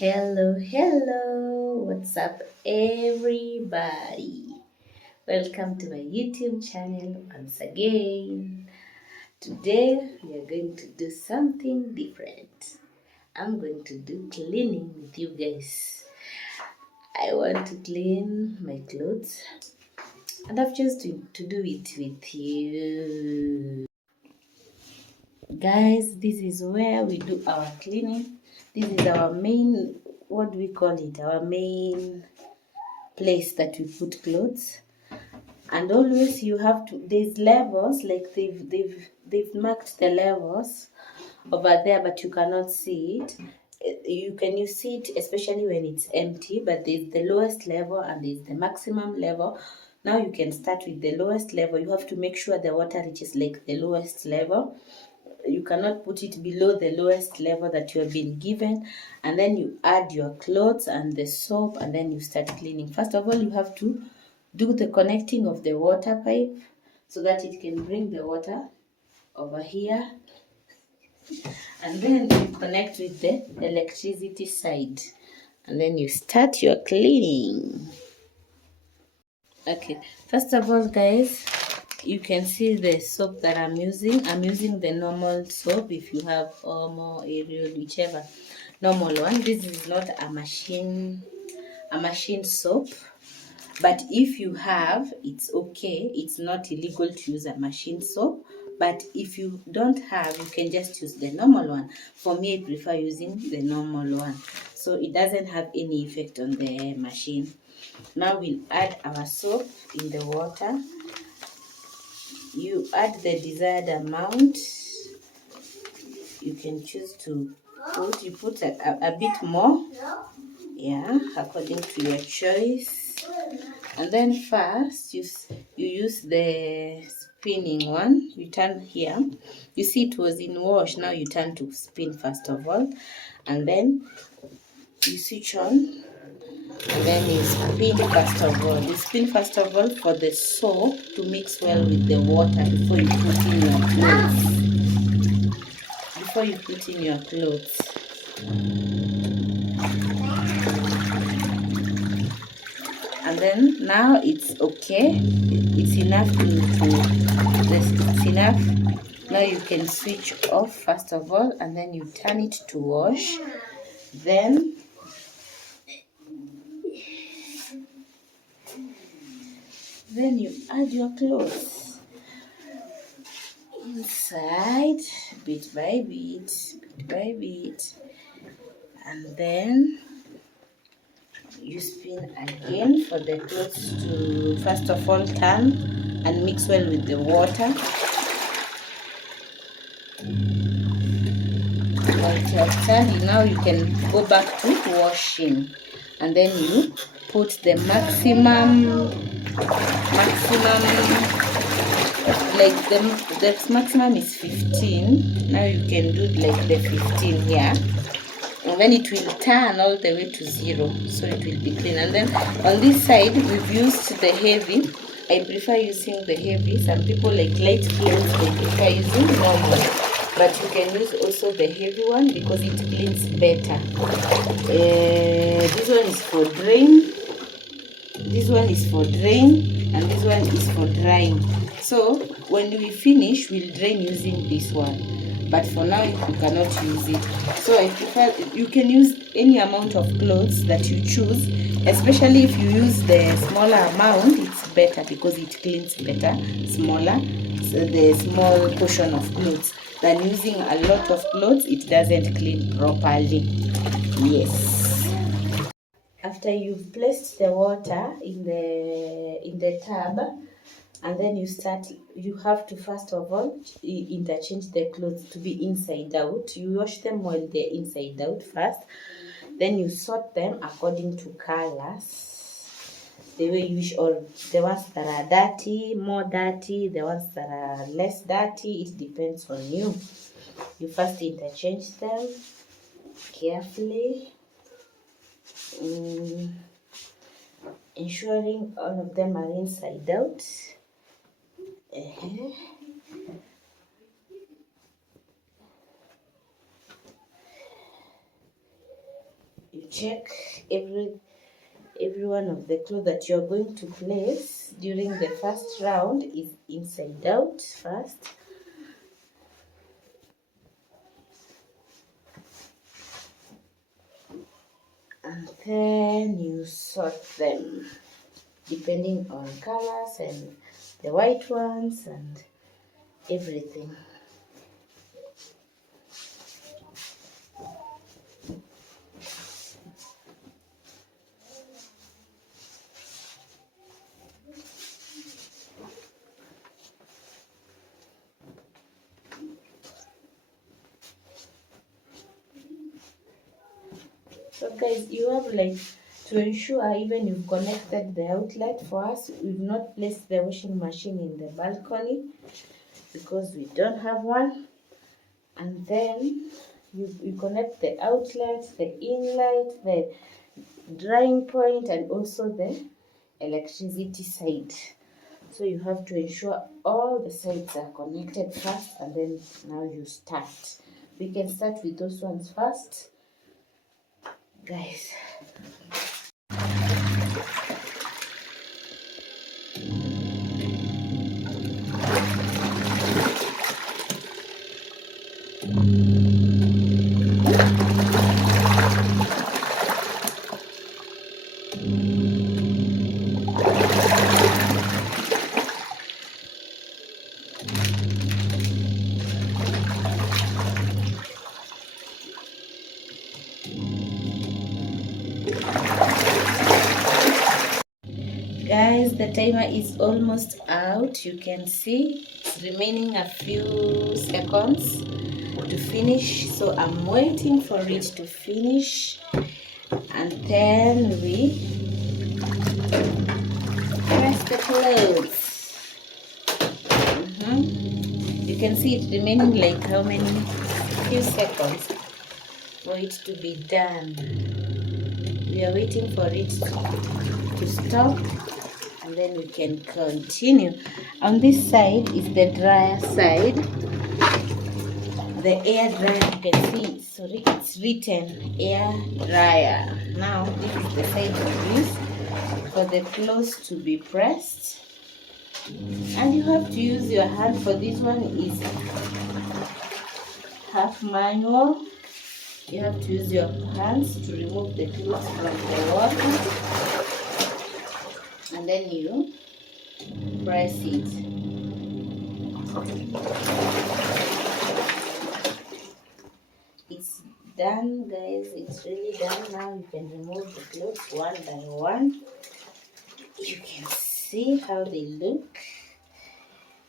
Hello, hello. What's up, everybody? Welcome to my YouTube channel once again. Today, we are going to do something different. I'm going to do cleaning with you guys. I want to clean my clothes, and I've chosen to do it with you. Guys, this is where we do our cleaning. This is our main, what do we call it? Our main place that we put clothes. And always you have to, there's levels, like they've marked the levels over there, but you cannot see it. You see it especially when it's empty, but there's the lowest level and there's the maximum level. Now you can start with the lowest level. You have to make sure the water reaches like the lowest level. You cannot put it below the lowest level that you have been given. And then you add your clothes and the soap, and then you start cleaning. First of all, you have to do the connecting of the water pipe so that it can bring the water over here, and then you connect with the electricity side, and then you start your cleaning. Okay, first of all, guys, you can see the soap that I'm using the normal soap. If you have Omo, Ariel, whichever normal one. This is not a machine soap, but if you have, it's okay. It's not illegal to use a machine soap, but if you don't have, you can just use the normal one. For me, I prefer using the normal one, so it doesn't have any effect on the machine. Now we'll add our soap in the water. You add the desired amount. You can choose to put a bit more, yeah, according to your choice. And then first you use the spinning one. You turn here. You see it was in wash. Now you turn to spin first of all, and then you switch on, and then you spin first of all. You spin first of all for the soap to mix well with the water before you put in your clothes. And then now it's okay. It's enough it's enough. Now you can switch off first of all, and then you turn it to wash. Then you add your clothes inside, bit by bit, and then you spin again for the clothes to first of all turn and mix well with the water. Once you have turned, now you can go back to washing, and then you put the maximum, like the maximum is 15. Now you can do like the 15 here, and then it will turn all the way to 0, so it will be clean. And then on this side we've used the heavy. I prefer using the heavy. Some people like light clothes, they prefer using normal, but you can use also the heavy one because it cleans better. This one is for drain, this one is for drain, and this one is for drying. So when we finish, we'll drain using this one, but for now you cannot use it. So I prefer, you can use any amount of clothes that you choose, especially if you use the smaller amount. It's better because it cleans better, smaller, so the small portion of clothes, than using a lot of clothes. It doesn't clean properly. Yes. After you've placed the water in the tub, and then you have to first of all interchange the clothes to be inside out. You wash them while they're inside out first, then you sort them according to colors, the way you wish, or the ones that are dirty, more dirty, the ones that are less dirty. It depends on you. You first interchange them carefully, ensuring all of them are inside out. you check every one of the clothes that you're going to place during the first round is inside out first. And then you sort them depending on colors and the white ones and everything. So guys, you have like to ensure even you've connected the outlet. For us, we've not placed the washing machine in the balcony because we don't have one. And then you connect the outlet, the inlet, the drying point, and also the electricity side. So you have to ensure all the sides are connected first, and then now you start. We can start with those ones first, guys. Guys, the timer is almost out. You can see it's remaining a few seconds to finish, so I'm waiting for it to finish, and then we press the clothes. You can see it remaining like how many few seconds for it to be done. We are waiting for it to stop, and then we can continue. On this side is the dryer side, the air dryer. You can see, sorry, it's written air dryer. Now this is the side we use for the clothes to be pressed, and you have to use your hand. For this one is half manual. You have to use your hands to remove the clothes from the water, and then you press it. It's done, guys. It's really done. Now you can remove the clothes one by one. You can see how they look.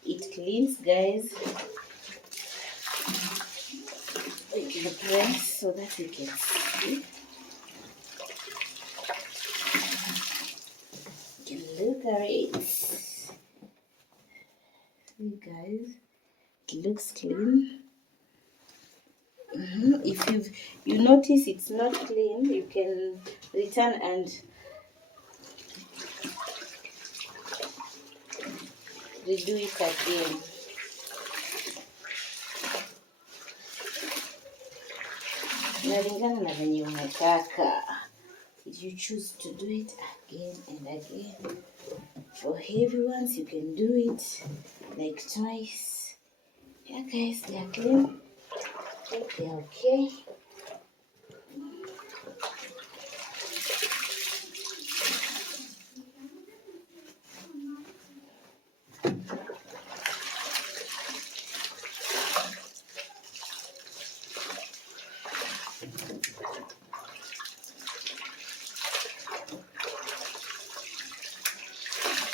It cleans, guys. We can press so that you can see. You can look at it. See, guys, it looks clean. If you notice it's not clean, you can return and redo it again. Inalingana na venye unataka. If you choose to do it again and again, for heavy ones you can do it like twice. Yeah, guys, they are clean. I think they are okay.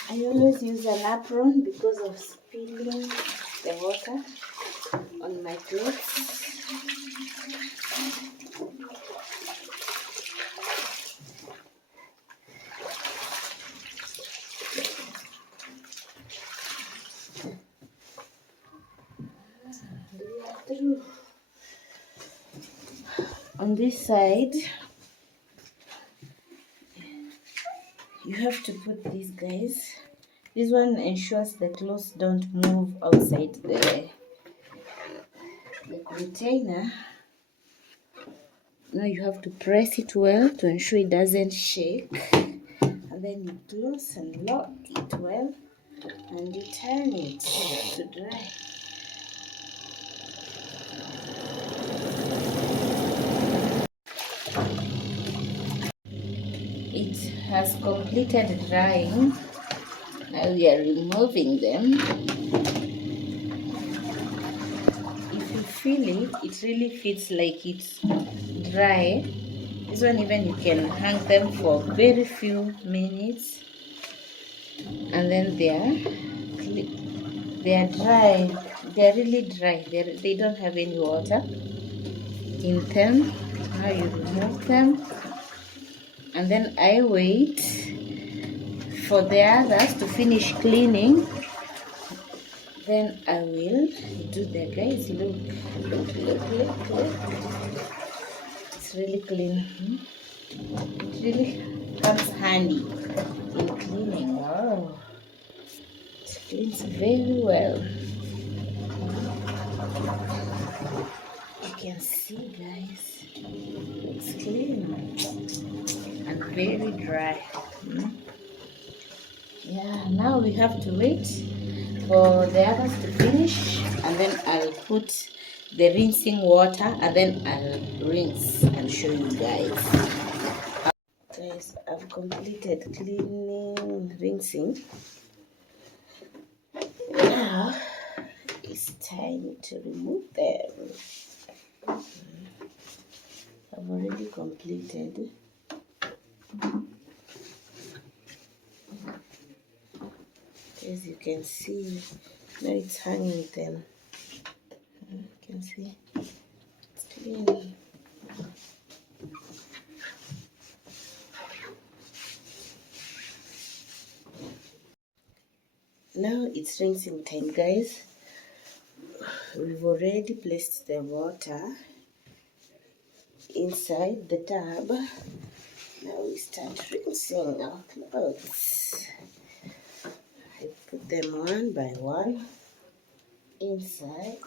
I always use an apron because of spilling the water on my clothes. Through. On this side, you have to put these, guys. This one ensures the clothes don't move outside the container. Now you have to press it well to ensure it doesn't shake, and then you close and lock it well, and you turn it to dry. It has completed drying. Now we are removing them. If you feel it, it really feels like it's dry. This one even you can hang them for very few minutes, and then they are dry. They are really dry. They don't have any water in them. Now you remove them, and then I wait for the others to finish cleaning. Then I will do the guys. Look. It's really clean. It really comes handy in cleaning. Wow, it cleans very well. You can see, guys, it's clean and very dry. Yeah, now we have to wait for the others to finish, and then I'll put the rinsing water, and then I'll rinse and show you guys. Guys, I've completed cleaning, rinsing. Now it's time to remove them. I've already completed. As you can see, now it's hanging them. You can see it's clean. Now it's rinsing time, guys. We've already placed the water inside the tub. Now we start rinsing our clothes. I put them one by one inside.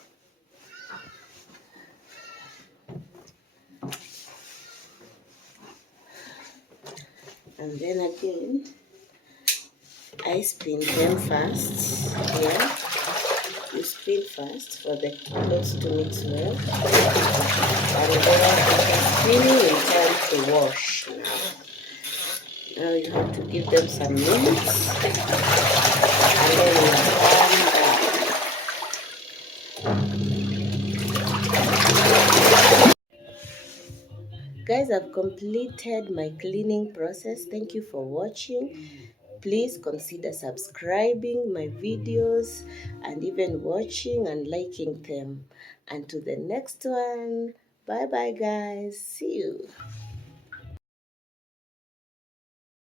And then again, I spin them first. Here, you spin first for the clothes to mix well. And then after spinning, it's time to wash. Now you have to give them some minutes. And then you turn back. Guys, I've completed my cleaning process. Thank you for watching. Please consider subscribing my videos and even watching and liking them. And to the next one. Bye bye, guys. See you.